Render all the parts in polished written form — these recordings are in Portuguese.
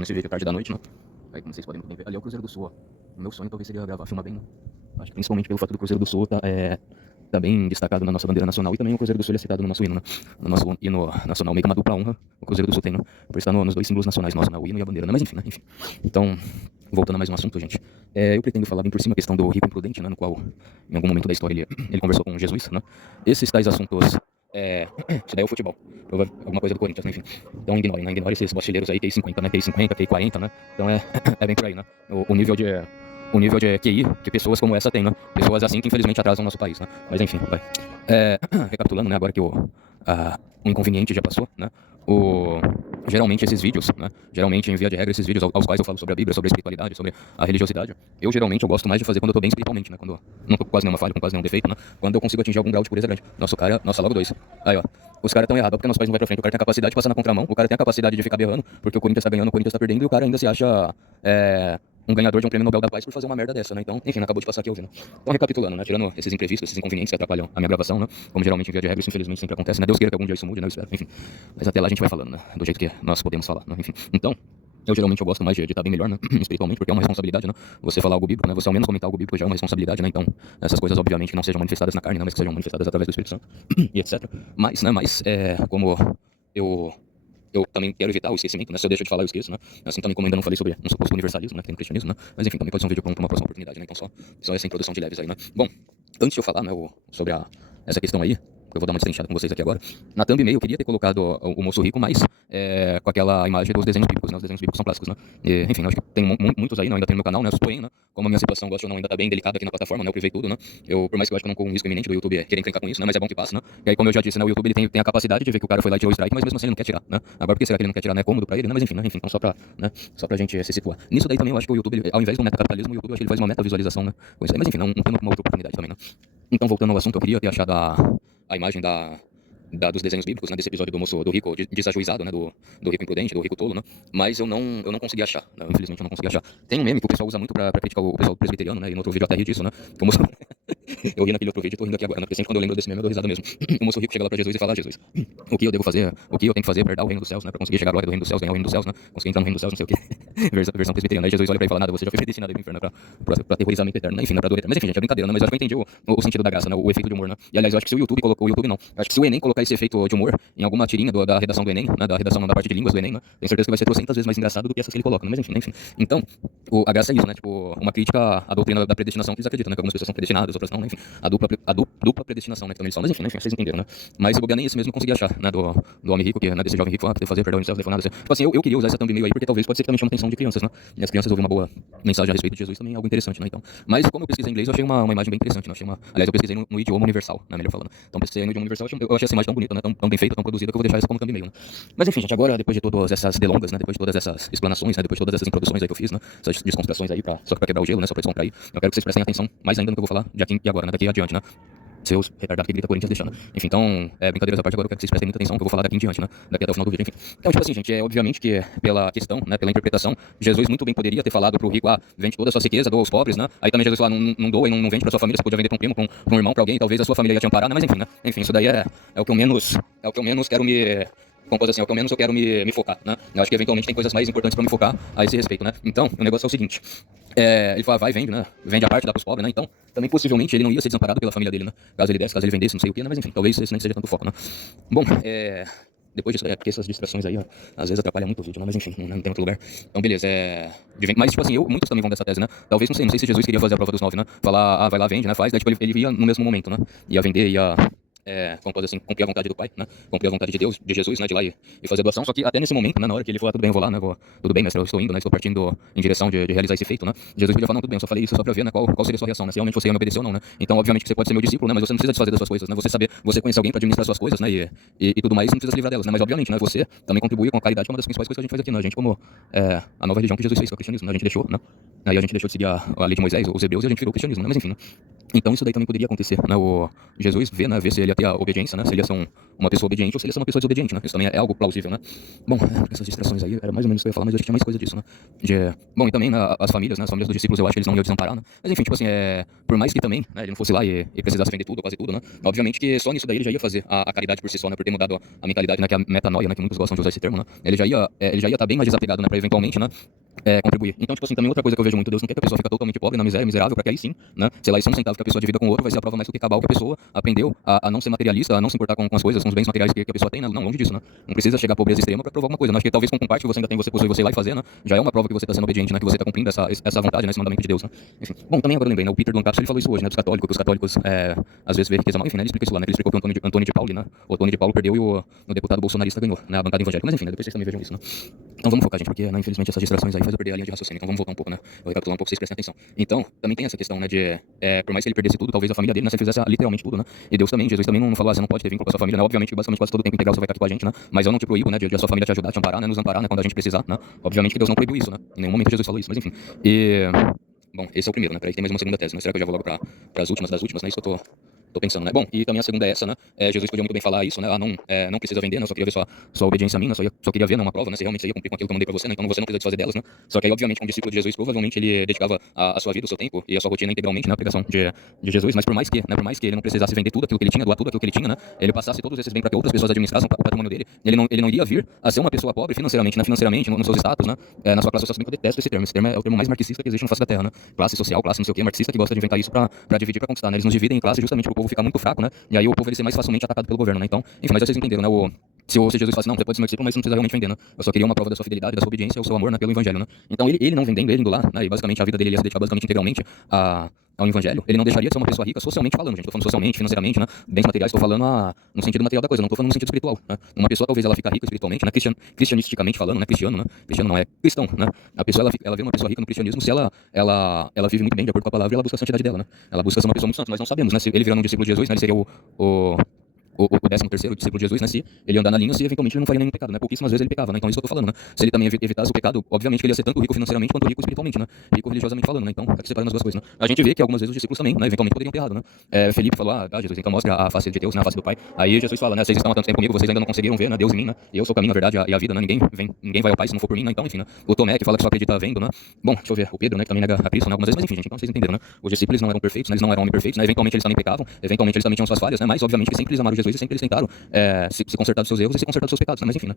nesse vídeo tarde da noite, né? Aí, como vocês podem bem ver, ali é o Cruzeiro do Sul, ó. O meu sonho talvez seria gravar, filmar bem, né? Acho que principalmente pelo fato do Cruzeiro do Sul tá bem destacado na nossa bandeira nacional, e também o Cruzeiro do Sul é citado no nosso hino, né? No nosso hino nacional, meio que uma dupla honra, o Cruzeiro do Sul tem, né? Por estar nos dois símbolos nacionais nossos, né? O hino e a bandeira, né? Mas enfim, né? Enfim. Então, voltando a mais um assunto, gente. Eu pretendo falar bem por cima a questão do rico imprudente, né? No qual, em algum momento da história, ele conversou com Jesus, né? Esses tais assuntos. Isso daí é o futebol. Alguma coisa do Corinthians, né? Enfim. Então ignorem, né? Ignore esses bochilheiros aí, QI 50, né? QI 50, QI 40, né? Então é bem por aí, né? O nível de QI que pessoas como essa têm, né? Pessoas assim que infelizmente atrasam o nosso país, né? Mas enfim, vai. Recapitulando, né? Agora que o inconveniente já passou, né? Geralmente esses vídeos, né? Geralmente, em via de regra, esses vídeos aos quais eu falo sobre a Bíblia, sobre a espiritualidade, sobre a religiosidade, geralmente eu gosto mais de fazer quando eu tô bem espiritualmente, né? Quando eu não tô com quase nenhuma falha, com quase nenhum defeito, né? Quando eu consigo atingir algum grau de pureza grande. Nossa, logo dois. Aí, ó. Os caras estão errados, porque nosso país não vai pra frente. O cara tem a capacidade de passar na contramão, o cara tem a capacidade de ficar berrando, porque o Corinthians tá ganhando, o Corinthians tá perdendo, e o cara ainda se acha um ganhador de um prêmio Nobel da Paz por fazer uma merda dessa, né? Então, enfim, acabou de passar aqui hoje, né? Então, recapitulando, né? Tirando esses imprevistos, esses inconvenientes que atrapalham a minha gravação, né? Como geralmente em via de regra, isso infelizmente sempre acontece, né? Deus queira que algum dia isso mude, né? Eu espero, enfim. Mas até lá a gente vai falando, né? Do jeito que nós podemos falar, né? Enfim. Então, eu gosto mais de estar bem melhor, né? Espiritualmente, porque é uma responsabilidade, né? Você falar algo bíblico, né? Você ao menos comentar algo bíblico já é uma responsabilidade, né? Então, essas coisas, obviamente, que não sejam manifestadas na carne, né? Mas que sejam manifestadas através do Espírito Santo e etc. Mas, né? Como eu eu também quero evitar o esquecimento, né? Se eu deixo de falar, eu esqueço, né? Assim também como ainda não falei sobre um suposto universalismo, né? Que tem no cristianismo, né? Mas enfim, também pode ser um vídeo para uma próxima oportunidade, né? Então só essa introdução de leves aí, né? Bom, antes de eu falar, né, sobre essa questão aí, que eu vou dar uma destrinchada com vocês aqui agora, na thumb eu queria ter colocado o moço rico, mas com aquela imagem dos desenhos bíblicos, né? Os desenhos bíblicos são clássicos, né? Enfim, acho que tem muitos aí, né? Ainda tem no meu canal, né? Porém, né? Como a minha situação, gosto ou não, ainda tá bem delicada aqui na plataforma, né? Eu privei tudo, né? Por mais que eu acho que eu não corro um risco iminente do YouTube querer encrencar com isso, né? Mas é bom que passe, né? E aí, como eu já disse, né? O YouTube ele tem a capacidade de ver que o cara foi lá e tirou o strike, mas mesmo assim ele não quer tirar, né? Agora, por que será que ele não quer tirar, né? É cômodo pra ele, né? Mas enfim, né? Enfim, então só pra gente se situar. Nisso daí também eu acho que o YouTube, ao invés do metacapitalismo, o YouTube eu acho que ele faz uma meta-visualização, né? Com isso aí. Mas enfim, um tema com uma outra oportunidade também, né? Então, voltando ao assunto, eu queria ter achado a imagem dos desenhos bíblicos, né, desse episódio do moço, do rico desajuizado, né, do rico imprudente, do rico tolo, né, mas eu não consegui achar, né, infelizmente eu não consegui achar. Tem um meme que o pessoal usa muito pra criticar o pessoal presbiteriano, né, e no outro vídeo eu até ri disso, né, que o moço... Eu ri naquele outro vídeo e tô rindo aqui agora, né, porque sempre quando eu lembro desse meme eu dou risada mesmo. O moço rico chega lá pra Jesus e fala: Jesus, o que eu devo fazer, o que eu tenho que fazer pra herdar o reino dos céus, né, pra conseguir chegar à glória do reino dos céus, ganhar o reino dos céus, né, conseguir entrar no reino dos céus, não sei o quê. Versão presbiteriana. Aí Jesus olha pra ele e fala: nada, você já foi predestinado aí pro inferno, né, pra aterrorizamento eterno, né, enfim, né, pra dor eterna. Mas enfim, gente, é brincadeira, né, mas eu acho que eu entendi o sentido da graça, né, o efeito de humor, né. E aliás, eu acho que se o YouTube colocou, o YouTube não, eu acho que se o Enem colocar esse efeito de humor em alguma tirinha da redação do Enem, né, da redação da parte de línguas do Enem, né, tenho certeza que vai ser 300 vezes mais engraçado do que essas que ele coloca, né, mas enfim. Então, a graça é isso, né, tipo, uma crítica à doutrina da predestinação que eles acreditam, né, que algumas pessoas são predestinadas, outras não, né, enfim, a dupla predestinação, né, que também eles falam, mas enfim, vocês entenderam, né, mas o bobear nem esse mesmo eu consegui achar, né, do homem rico, que, né, desse jovem rico, que deve fazer, perdão, não nada assim. Tipo assim, eu queria usar essa thumbnail aí, porque talvez pode ser que também chame a atenção de crianças, né, e as crianças ouvem uma boa mensagem a respeito de Jesus também é algo interessante, né, então, mas como eu pesquisei em inglês, eu achei uma imagem bem interessante, né, aliás, eu pesquisei no idioma universal, né, melhor falando, então pesquisei no idioma universal, eu achei essa imagem tão bonita, né, tão bem feita, tão produzida, que eu vou deixar essa como thumbnail, né. Mas enfim, gente, agora, depois de todas essas delongas, né, depois de todas essas explanações, né, depois de todas essas introduções aí que eu fiz, né, essas descontrações aí, só pra quebrar o gelo, né, só pra descontrair, eu quero que vocês prestem atenção mais ainda no que eu vou falar de aqui e agora, né, daqui adiante, né. Seus retardados que grita Corinthians deixando. Enfim, então, brincadeiras à parte, agora eu quero que vocês prestem muita atenção no que eu vou falar daqui em diante, né? Daqui até o final do vídeo, enfim. Então, tipo assim, gente, obviamente que pela questão, né, pela interpretação, Jesus muito bem poderia ter falado pro rico, vende toda a sua riqueza, doa aos pobres, né? Aí também Jesus fala, não doa e não vende pra sua família, você podia vender pra um primo, pra um irmão, pra alguém, e talvez a sua família ia te amparar, né? Mas enfim, né? Enfim, isso daí é o que eu menos quero me... Como assim, é o que eu menos eu quero me focar, né? Eu acho que eventualmente tem coisas mais importantes pra me focar a esse respeito, né? Então, o negócio é o seguinte. Ele fala, vai e vende, né? Vende a parte, dá pros pobres, né? Então, também possivelmente ele não ia ser desamparado pela família dele, né? Caso ele desse, caso ele vendesse, não sei o que, né? Mas enfim, talvez esse nem seja tanto foco, né? Bom, depois disso, porque essas distrações aí, ó, às vezes atrapalham muito o vídeo, né? Mas enfim, não tem outro lugar. Então, beleza, mas tipo assim, muitos também vão dessa tese, né? Talvez, não sei se Jesus queria fazer a prova dos 9, né? Falar, vai lá, vende, né? Faz, daí tipo, ele ia no mesmo momento, né? Ia vender, como pode assim, cumprir a vontade do Pai, né? Cumprir a vontade de Deus, de Jesus, né? De ir lá e fazer a doação. Só que até nesse momento, né? Na hora que ele falou, tudo bem, eu vou lá, né? Tudo bem, mestre, eu estou indo, né? Estou partindo em direção de realizar esse feito, né? Jesus podia falar, não, tudo bem, eu só falei isso só pra ver, né? Qual seria a sua reação, né? Se realmente você ia me obedecer ou não, né? Então, obviamente que você pode ser meu discípulo, né? Mas você não precisa desfazer das suas coisas, né? Você conhece alguém pra administrar suas coisas, né? E tudo mais, não precisa se livrar delas, né? Mas, obviamente, né? Você também contribui com a caridade, que é uma das principais coisas que a gente faz aqui, né? A gente, como a nova religião que Jesus fez, que é o cristianismo, né? A gente deixou, né? Aí a gente deixou de seguir a lei de Moisés, os hebreus, e a gente virou o cristianismo, né? Mas, enfim, né? Então isso daí também poderia acontecer, né? O Jesus vê, né? Vê se ele ia ter a obediência, né? Se ele ia ser uma pessoa obediente ou se ele ia ser uma pessoa desobediente, né? Isso também é algo plausível, né? Bom, essas distrações aí, era mais ou menos o que eu ia falar, mas eu acho que tinha mais coisa disso, né? Bom, e também, né, as famílias, né? As famílias dos discípulos, eu acho que eles não iam desamparar, né? Mas enfim, tipo assim, por mais que também, né, ele não fosse lá e precisasse vender tudo, quase tudo, né? Obviamente que só nisso daí ele já ia fazer a caridade por si só, né? Por ter mudado a mentalidade, né? Que é a metanoia, né? Que muitos gostam de usar esse termo, né? Ele já ia estar bem mais desapegado, né? Pra eventualmente, né? Contribuir. Então, tipo assim, também outra coisa que eu vejo muito, Deus não quer que a pessoa fique totalmente pobre, na miséria, miserável, para que aí sim, né, sei lá, isso é um centavo que a pessoa divida com o outro, vai ser a prova mais do que cabal que a pessoa aprendeu a não ser materialista, a não se importar com as coisas, com os bens materiais que a pessoa tem, né? Não, longe disso, né? Não precisa chegar à pobreza extrema para provar alguma coisa, né? Acho que talvez com parte que você ainda tem, você possui você ir lá e fazer, né? Já é uma prova que você está sendo obediente, né? Que você está cumprindo essa vontade, né? Esse mandamento de Deus, né? Enfim. Bom, também agora eu lembrei, né? O Peter Doncaps, ele falou isso hoje, né? Dos católicos, que os católicos, às vezes vê riqueza mal, enfim, né? Ele explica isso lá, né? Ele explicou que o Antônio de Pauli, né? O Antônio de Paulo perdeu e o deputado bolsonarista ganhou, né? A bancada evangélica. Mas enfim, né? Depois vocês também vejam isso, né? Então vamos focar, gente, porque, né, infelizmente essas distrações aí faz eu perder a linha de raciocínio. Então vamos voltar um pouco, né? Vou recapitular um pouco, vocês prestem atenção. Então, também tem essa questão, né, por mais que ele perdesse tudo, talvez a família dele, né, se fizesse literalmente tudo, né? E Deus também, Jesus também não falou, você não pode ter vínculo com a sua família, né? Obviamente, basicamente quase todo o tempo integral você vai estar aqui com a gente, né? Mas eu não te proíbo, né, de a sua família te ajudar, te amparar, né, nos amparar, né, quando a gente precisar, né? Obviamente que Deus não proibiu isso, né? Em nenhum momento Jesus falou isso, mas enfim. Bom, esse é o primeiro, né? Peraí, tem mais uma segunda tese, mas será que eu já vou logo para as últimas das últimas, né? Isso que eu tô pensando, né? Bom, e também a segunda é essa, né? Jesus podia muito bem falar isso, né? Não precisa vender, né? Eu só queria ver sua obediência a mim, né? Só queria ver, né? Uma prova, né? Se realmente você ia cumprir com aquilo que eu mandei pra você, né? Então você não precisa desfazer delas, né? Só que aí, obviamente, um discípulo de Jesus, provavelmente ele dedicava a sua vida, o seu tempo e a sua rotina integralmente, né? A pregação de Jesus, mas por mais que ele não precisasse vender tudo aquilo que ele tinha, doar tudo aquilo que ele tinha, né? Ele passasse todos esses bens para que outras pessoas administrassem o patrimônio dele, ele não iria vir a ser uma pessoa pobre financeiramente, né? Financeiramente, nos seus status, né? Na sua classe social, eu detesto esse termo. Esse termo é o termo mais marxista que existe no face da terra, né? Classe social, classe não sei o que, marxista que gosta de inventar isso pra dividir, pra conquistar, né? Eles nos dividem em classe justamente pro povo ficar muito fraco, né? E aí o povo ele ser mais facilmente atacado pelo governo, né? Então, enfim, mas vocês entenderam, né? Se Jesus fala assim, não, você pode ser meu discípulo, mas você não precisa realmente vender, né? Eu só queria uma prova da sua fidelidade, da sua obediência, o seu amor, né, pelo evangelho, né? Então ele não vendendo, ele indo lá, né? E basicamente a vida dele ia se dedicar basicamente integralmente ao evangelho, ele não deixaria de ser uma pessoa rica socialmente falando, gente. Tô falando socialmente, financeiramente, né? Bens materiais, tô falando no sentido material da coisa, não tô falando no sentido espiritual, né? Uma pessoa talvez ela fica rica espiritualmente, né? Cristianisticamente falando, né? Cristiano, né? Cristiano não é cristão, né? A pessoa ela vê uma pessoa rica no cristianismo se ela vive muito bem de acordo com a palavra e ela busca a santidade dela, né? Ela busca ser uma pessoa muito santa. Nós não sabemos, né? Se ele virando um discípulo de Jesus, né? Ele seria o 13º discípulo de Jesus, né? Se ele andar na linha, se eventualmente ele não faria nenhum pecado, né? Pouquíssimas vezes ele pecava, né? Então isso que eu tô falando, né? Se ele também evitasse o pecado, obviamente que ele ia ser tanto rico financeiramente quanto rico espiritualmente, né? Rico religiosamente falando, né? Então, tá aqui separando as duas coisas, né? A gente vê que algumas vezes os discípulos também, né? Eventualmente poderiam ter errado, né? Felipe falou, Jesus, então mostra a face de Deus, né? A face do Pai. Aí Jesus fala, né? Vocês estão há tanto tempo comigo, vocês ainda não conseguiram ver, né? Deus em mim, né? E eu sou o caminho, a verdade e a vida, né? Ninguém vai ao Pai se não for por mim, né? Então, enfim, né? O Tomé, que fala que só acredita vendo, né? Bom, deixa eu ver. O Pedro, né? Que também nega a Cristo, né? Algumas vezes, mas enfim, gente, então vocês entenderam, né? Os discípulos não eram perfeitos, né? Eles não eram homens perfeitos, né? Eventualmente eles também pecavam, eventualmente eles também tinham suas falhas, né? Mas, obviamente, que sempre eles amaram Jesus e sempre eles tentaram se consertar dos seus erros e se consertar dos seus pecados, né? Mas enfim, né?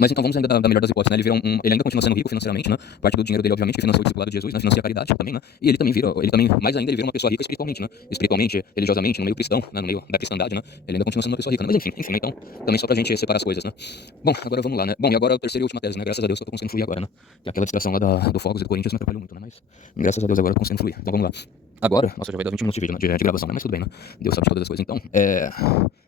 Mas então vamos ainda da melhor das hipóteses, né? Ele ainda continua sendo rico financeiramente, né? Parte do dinheiro dele, obviamente, que financia o discipulado de Jesus, né? Financia a caridade também, né? E ele também mais ainda, ele vira uma pessoa rica espiritualmente, né? Espiritualmente, religiosamente, no meio cristão, né? No meio da cristandade, né? Ele ainda continua sendo uma pessoa rica, né? Mas enfim, então, também só pra gente separar as coisas, né? Bom, agora vamos lá, né? Bom, e agora a terceira e última tese, né? Graças a Deus eu tô conseguindo fluir agora, né? Que aquela distração lá do Fogos e do Corinthians me atrapalhou muito, né? Mas graças a Deus agora eu tô conseguindo fluir. Então vamos lá. Agora, nossa, já vai dar 20 minutos de vídeo, né? De gravação, né? Mas tudo bem, né? Deus sabe de todas as coisas. Então,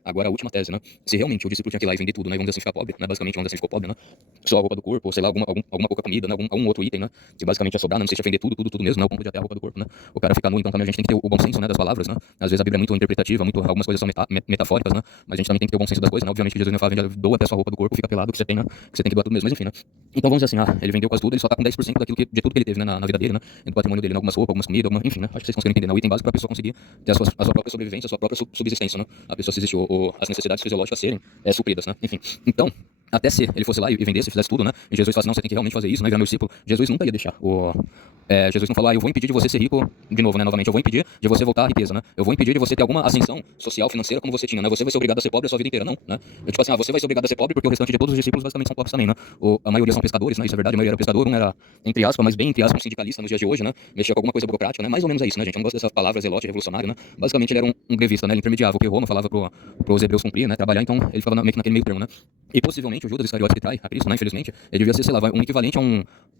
agora a última tese, né? Se realmente o discípulo tinha que ir lá e vender tudo, né? E vamos dizer assim, ficar pobre, né? Basicamente, vamos dizer assim, ficou pobre, né? Só a roupa do corpo, ou sei lá, alguma pouca comida, né? Algum outro item, né? Que basicamente ia sobrar, né? Não sei se ia vender tudo mesmo, né? O ponto de até a roupa do corpo, né? O cara fica nu, então também a gente tem que ter o bom senso, né? Das palavras, né? Às vezes a Bíblia é muito interpretativa, algumas coisas são metafóricas, né? Mas a gente também tem que ter o bom senso das coisas, né? Obviamente que Jesus não fala, doa até a sua roupa do corpo, fica pelado, que você tem, né? Que você tem que doar tudo mesmo, mas enfim, né? Então vamos dizer assim, ele vendeu quase tudo, ele só tá com 10% de tudo que ele teve, né? Na vida dele, né? Do patrimônio dele, né? Algumas roupas, algumas comidas, enfim, né? Acho que vocês conseguem entender, né? O item básico pra pessoa conseguir ter a sua própria sobrevivência, a sua própria subsistência, né? A pessoa se existe, as necessidades fisiológicas serem supridas, né? Enfim. Então, até se ele fosse lá e vendesse, fizesse tudo, né? E Jesus falasse, não, você tem que realmente fazer isso, né? Virar meu discípulo. Jesus nunca ia deixar. Jesus não falou, eu vou impedir de você ser rico de novo, né? Novamente, eu vou impedir de você voltar à riqueza, né? Eu vou impedir de você ter alguma ascensão social, financeira como você tinha, né? Você vai ser obrigado a ser pobre a sua vida inteira, não, né? Tipo assim, você vai ser obrigado a ser pobre porque o restante de todos os discípulos basicamente são pobres também, né? A maioria são pescadores, né? Isso é verdade, a maioria era pescador, um era, entre aspas, mas bem entre aspas, sindicalista nos dias de hoje, né? Mexia com alguma coisa burocrática, né? Mais ou menos é isso, né, gente? Eu não gosto dessas palavras zelote, revolucionário, né? Basicamente ele era um grevista, né? Ele intermediava o que Roma falava pros hebreus cumprir, né? Trabalhar, então ele ficava meio que naquele meio termo, né? E possivelmente o Judas Iscariotes que trai a Cristo, né? Infelizmente, ele devia ser, sei lá, um equivalente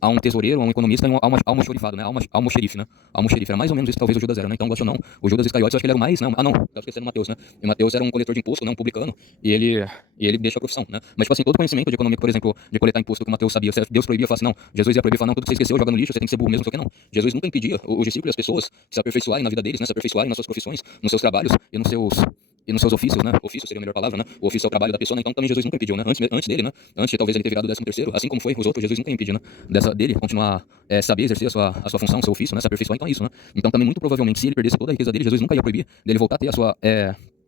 a um tesoureiro, a um economista e um almoxorifado, né? Almoxerife, né? Almoxerife, era mais ou menos isso que talvez o Judas era, né? Então, gosto ou não, o Judas Iscariotes, eu acho que ele era o mais, não, tava esquecendo Mateus, né? E Mateus era um coletor de imposto, né? Um publicano, e ele deixa a profissão, né? Mas, tipo assim, todo conhecimento de economia, por exemplo, de coletar imposto que o Mateus sabia, se Deus proibia, fala assim, não, Jesus ia proibir, falar, não, tudo que você esqueceu, joga no lixo, você tem que ser burro mesmo, só que não. Jesus nunca impedia os discípulos e as pessoas se aperfeiçoarem na vida deles, né? Se aperfeiçoarem nas suas profissões, nos seus trabalhos e nos seus e nos seus ofícios, né? Ofício seria a melhor palavra, né? O ofício é o trabalho da pessoa, né? Então também Jesus nunca impediu, né? Antes dele, né? Antes de talvez ele ter virado o 13º, assim como foi os outros, Jesus nunca impediu, né? Dele continuar, saber exercer a sua função, o seu ofício, né? Se aperfeiçoar, então é isso, né? Então também muito provavelmente, se ele perdesse toda a riqueza dele, Jesus nunca ia proibir dele voltar a ter a sua,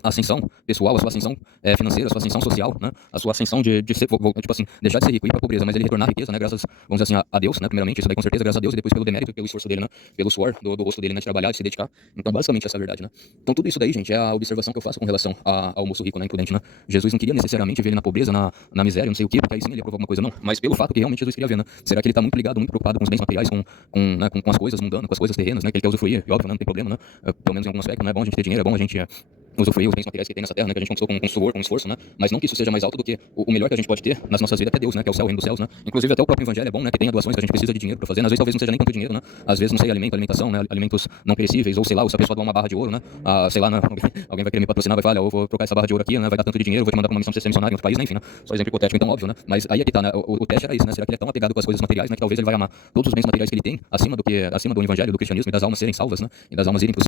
ascensão pessoal, a sua ascensão financeira, a sua ascensão social, né? A sua ascensão de ser, tipo assim, deixar de ser rico e ir para a pobreza, mas ele retornar à riqueza, né? Graças, vamos dizer assim, a Deus, né? Primeiramente, isso daí com certeza, graças a Deus, e depois pelo demérito e pelo esforço dele, né? Pelo suor do rosto dele, né? De trabalhar, de se dedicar. Então, basicamente, essa é a verdade, né? Então, tudo isso daí, gente, é a observação que eu faço com relação ao moço rico, né? Imprudente, né? Jesus não queria necessariamente ver ele na pobreza, na miséria, não sei o quê, porque aí sim ele ia provar alguma coisa, não. Mas pelo fato que realmente Jesus queria ver, né? Será que ele tá muito ligado, muito preocupado com os bens materiais, né? com as coisas mundanas, com as coisas terrenas, né? Que ele quer usufruir, e óbvio, né? Não tem problema, né? Pelo menos em algum aspecto, não é bom a gente ter dinheiro, é bom a gente usufruir os bens materiais que tem nessa terra, né, que a gente conquistou com suor, com esforço, né, mas não que isso seja mais alto do que o melhor que a gente pode ter nas nossas vidas até Deus, né, que é o céu, o reino dos céus, né, inclusive até o próprio evangelho é bom, né, que tem doações que a gente precisa de dinheiro para fazer, né? Às vezes talvez não seja nem tanto dinheiro, né, às vezes não sei, alimentação, né, alimentos não perecíveis, ou sei lá, ou se a pessoa doar uma barra de ouro, né, sei lá, né, alguém vai querer me patrocinar, vai falar, olha, eu vou trocar essa barra de ouro aqui, né, vai dar tanto de dinheiro, vou te mandar pra uma missão pra você ser missionário em outro país, né, enfim, né, só exemplo hipotético, então óbvio, né, mas aí é que tá, né, o teste era isso, né, será que ele é tão apegado com as coisas materiais, né, que talvez ele vai amar todos os bens materiais que ele tem, acima do evangelho, do cristianismo e das almas serem salvas, né, e das almas irem